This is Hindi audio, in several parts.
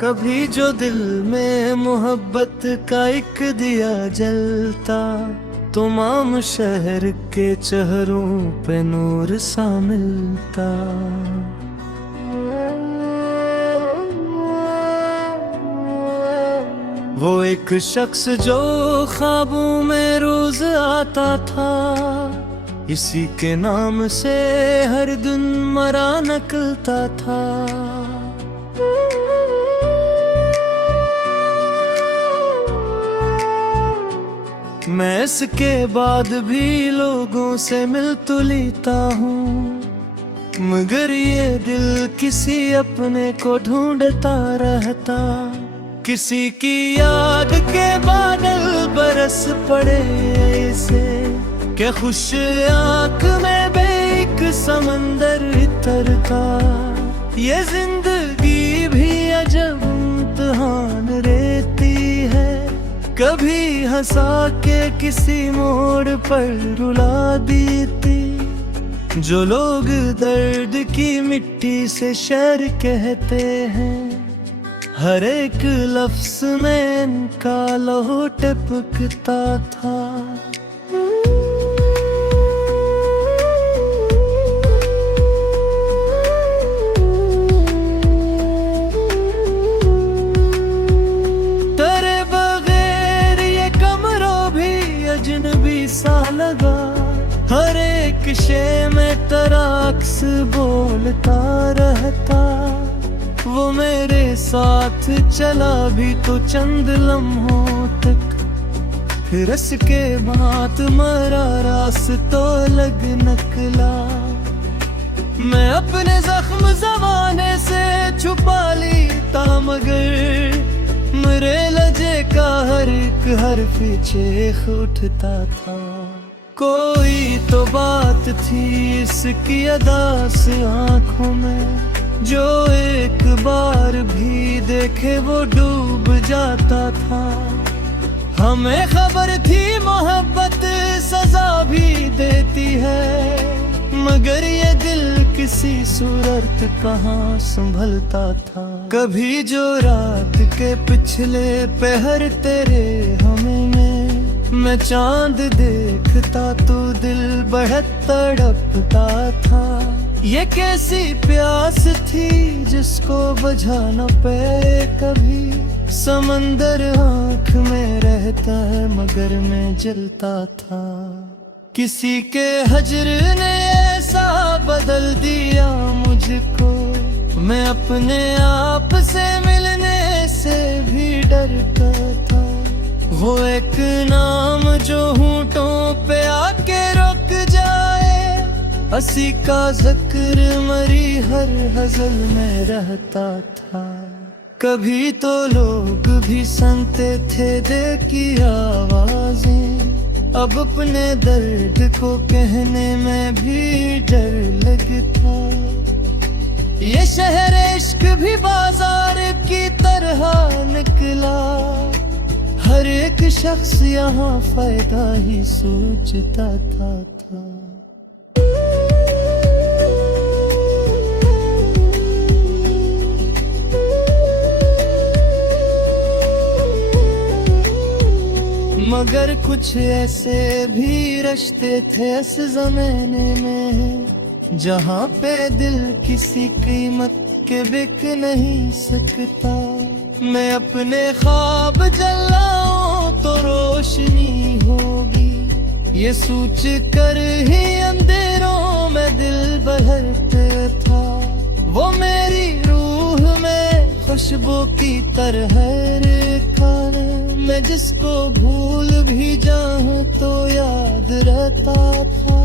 कभी जो दिल में मोहब्बत का एक दिया जलता, तमाम शहर के चेहरों पे नूर सा मिलता। वो एक शख्स जो ख्वाबों में रोज आता था, इसी के नाम से हर दिन मरा निकलता था। मैं इसके बाद भी लोगों से मिल तो लेता हूँ, मगर ये दिल किसी अपने को ढूंढता रहता। किसी की याद के बादल बरस पड़े ऐसे कि खुश आँख में बेक समंदर तरता। ये जिंदगी भी अजब इम्तिहान रहती है, कभी हंसा के किसी मोड़ पर रुला देती। जो लोग दर्द की मिट्टी से शहर कहते हैं, हर एक लफ्ज में इनका लहू टपकता था। अजनबी सा लगा, हर एक शे में तराक्स बोलता रहता। वो मेरे साथ चला भी तो चंद लम्हों तक, फिर इसके बाद मरा रास्तों लग निकला। मैं अपने जख्म ज़माने से छुपा लेता, मगर मेरे लजे का हर एक हर्फ चीख उठता था। कोई तो बात थी इसकी अदा से आँखों में, जो एक बार भी देखे वो डूब जाता था। हमें खबर थी मोहब्बत सजा भी देती है, मगर ये दिल किसी सूरत कहाँ संभलता था। कभी जो रात के पिछले पहर तेरे हमें में मैं चांद देखता तो दिल बढ़त तड़पता था। ये कैसी प्यास थी जिसको बुझा न पाए कभी, समंदर आँख में रहता है मगर मैं जलता था। किसी के हजर ने ऐसा बदल दिया मुझको, मैं अपने आप से मिलने से भी डरता था। वो एक नाम जो होंठों पे आके रुक जाए, हंसी का जिक्र मरी हर हज़ल में रहता था। कभी तो लोग भी सुनते थे दिल की आवाजें, अब अपने दर्द को कहने में भी डर लगता। ये शहर इश्क भी बाजार की तरह निकला, हर एक शख्स यहाँ फायदा ही सोचता था। मगर कुछ ऐसे भी रिश्ते थे इस ज़माने में, जहाँ पे दिल किसी कीमत के बिक नहीं सकता। मैं अपने ख्वाब जलाऊं तो रोशनी होगी, ये सोच कर ही अंधेरों में दिल बहलता था। वो मेरी रूह में खुशबू की तरह रखा, मैं जिसको भूल भी जाऊं तो याद रहता था।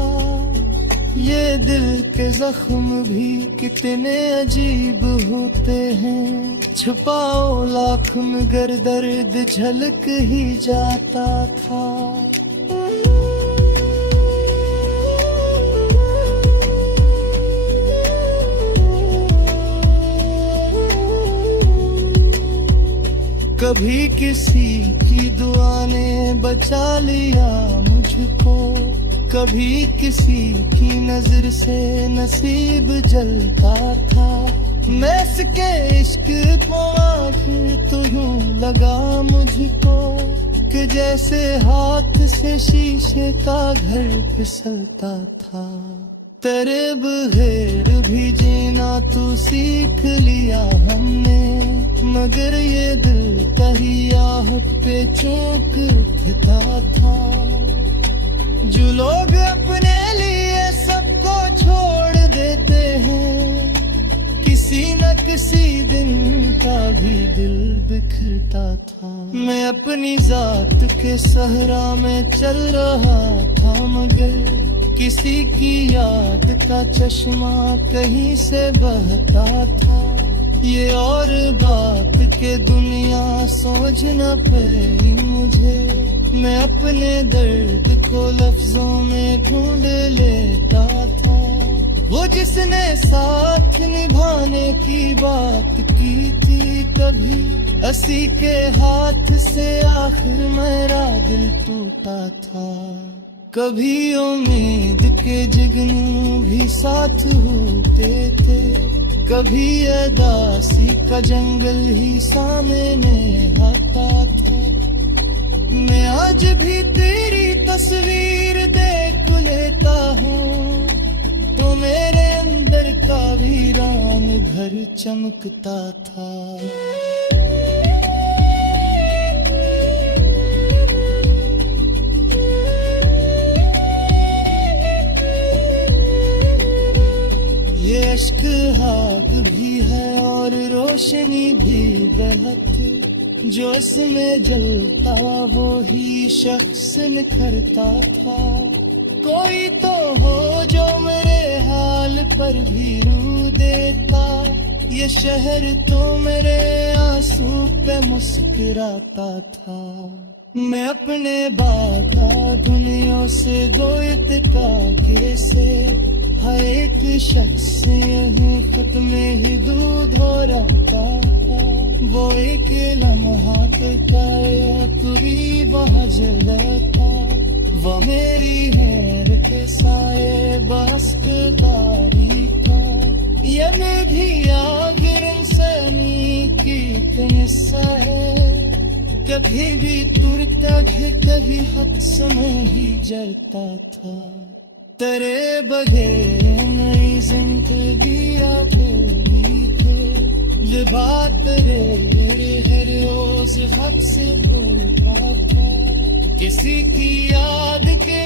ये दिल के जख्म भी कितने अजीब होते हैं, छुपाओ लाख मगर दर्द झलक ही जाता था। कभी किसी की दुआ ने बचा लिया मुझको, कभी किसी की नजर से नसीब जलता था। मैं इसके इश्क को आखिर तो यूं लगा मुझको कि जैसे हाथ से शीशे का घर फिसलता था। तेरे बगैर भी जीना तो सीख लिया हमने, मगर ये दिल कहीं आहट पे चौंकता था। जो लोग अपने लिए सबको छोड़ देते हैं, किसी न किसी दिन का भी दिल बिखरता था। मैं अपनी जात के सहरा में चल रहा था, मगर किसी की याद का चश्मा कहीं से बहता था। ये और बात के दुनिया सोच न पाई मुझे, मैं अपने दर्द को लफ्जों में ढूंढ लेता था। वो जिसने साथ निभाने की बात की थी कभी, हंसी के हाथ से आखिर मेरा दिल टूटा था। कभी उम्मीद के जुगनू भी साथ होते थे, कभी अदासी का जंगल ही सामने आता था। मैं आज भी तेरी तस्वीर देख लेता हूँ, तो मेरे अंदर का वीरान घर चमकता था। ये अश्क आग भी है और रोशनी भी दहक, जो इसमें जलता वो ही शख्स निखरता था। कोई तो हो जो मेरे हाल पर भी रू देता, ये शहर तो मेरे आंसू पे मुस्कुराता था। मैं अपने बाधा दुनिया से दो इत्तेफाक से, हर एक शख्स यहीं खुद में ही दूध हो रहा था। वो एक लम्हा का भी वहाँ जलता, वो मेरी हैर के साए बास्कदारी था। ये मैं भी आगे इंसानी की हिस्सा है, कभी भी तुरता है कभी हद समय ही जलता था। तेरे बगैर नई जिंदगी आती है, लिबा तेरे हर रोज हद से बोलता था। किसी की याद के